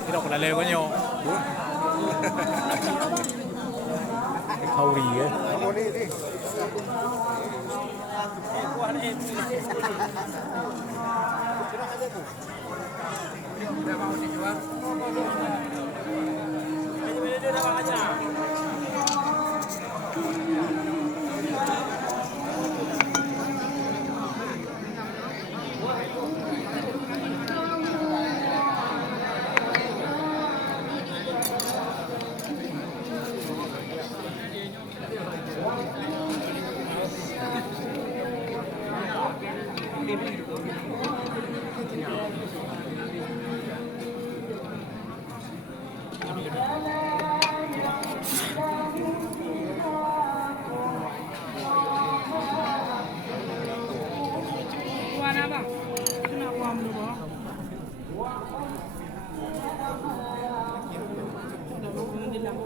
Cái độc là lều có nhiều. Cái khâu gì ấy. Warna bang, kenapa warm dulu bang? Sudah 20 menit dah.